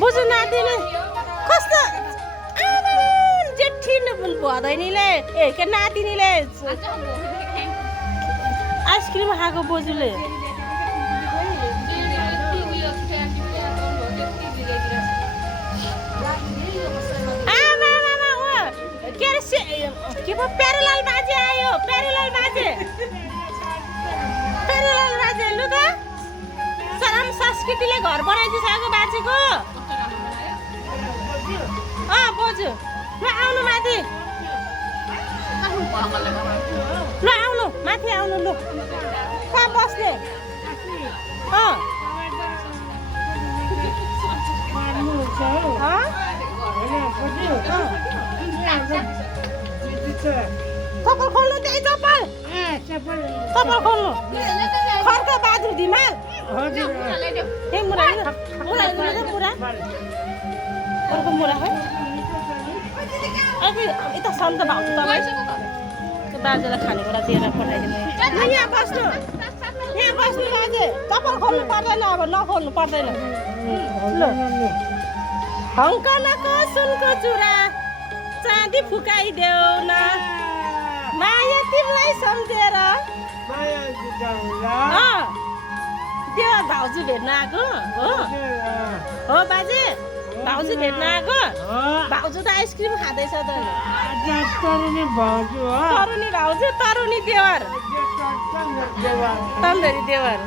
बोजू नातिले कस्तो जेठी भदैनीले ए के नातिनीले आइसक्रिम खाएको बोजूले के पो प्यारेलाल बाजे आयो प्यारेलाल बाजे लु त सरम संस्कृतिले घर बनाइदिसकेको बाजेको बोजू ल आउनु माथि ल आउनु माथि आउनु लु कहाँ बस्ने चप्पल खोल्नु त्यही चप्पल खोल्नु खर्क बहादुर धिमाल मुरा है यता सन्त भाउ तपाईँ बाजेलाई खानेकुरा दिएर पठाइदिनु यहाँ बस्नु बाजे चप्पल खोल्नु पर्दैन अब नखोल्नु पर्दैन हङ्कनको सुनको चुरा चाँदी फुकाइदेऊ न माया तिमीलाई सम्झेर देवर भाउजू भेट्न आएको हो बाजे भाउजू भेट्न आएको भाउजू त आइसक्रिम खाँदैछ त तरुणी भाउजू तरुणी देवर तन्दरी देवर